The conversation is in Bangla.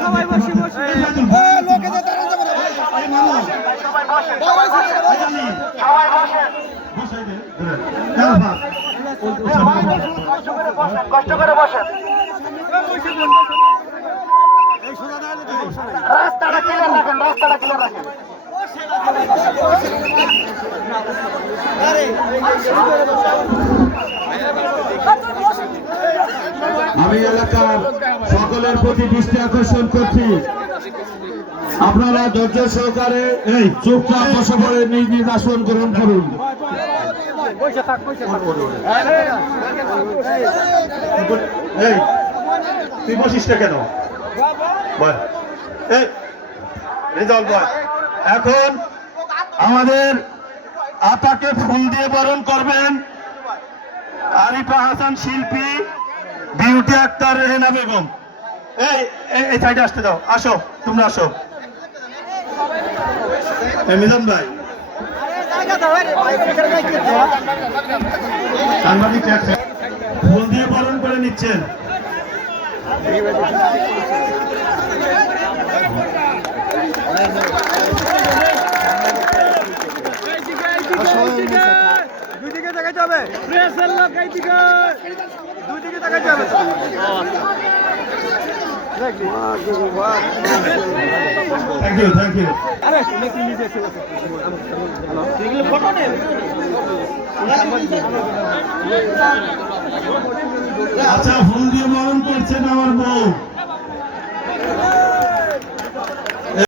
সবাই বসে বসে কষ্ট করে বসেন। রাস্তাটা ক্লিয়ার রাখেন, রাস্তাটা ক্লিয়ার রাখেন। আমি এলাকার সকলের প্রতি দৃষ্টি আকর্ষণ করছি, আপনারা ধৈর্য সহকারে এই চুপচাপ বসে পড়ে নিজ নিজ আসন গ্রহণ করুন। এই তুই বসিস না কেন? এখন আমাদের আতাকে ফুল দিয়ে বরণ করবেন আরিফা হাসান শিল্পী, বিউটি আক্তার, রেহেনা বেগম। এই সাইডে আসতে দাও, আসো তোমরা আসো। মিজান ভাই সাংবাদিক ফুল দিয়ে বরণ করে নিচ্ছেন। দুইদিকে দেখাইতে হবে, প্রেসের লোক এইদিকে দুইদিকে দেখাইতে হবে। Thank you, thank you. আচ্ছা, ফুল দিয়ে বরণ করছেন আমার বউ।